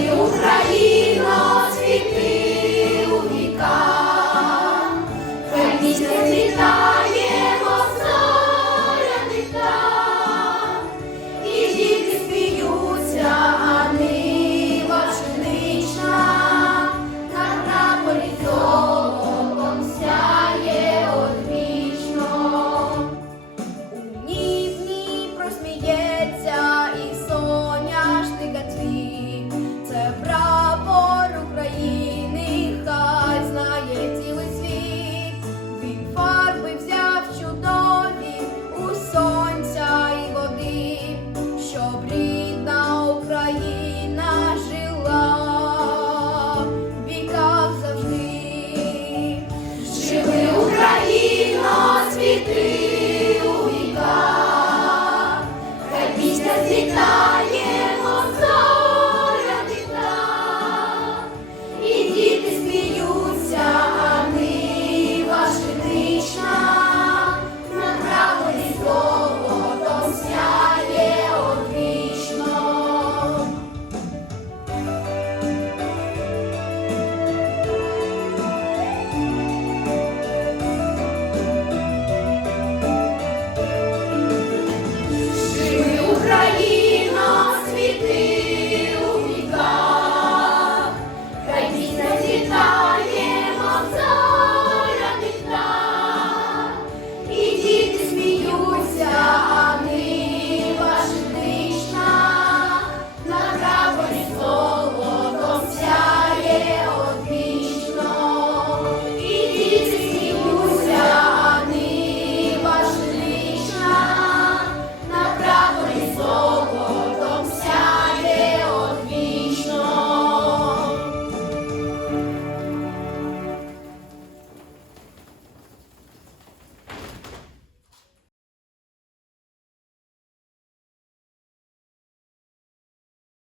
you.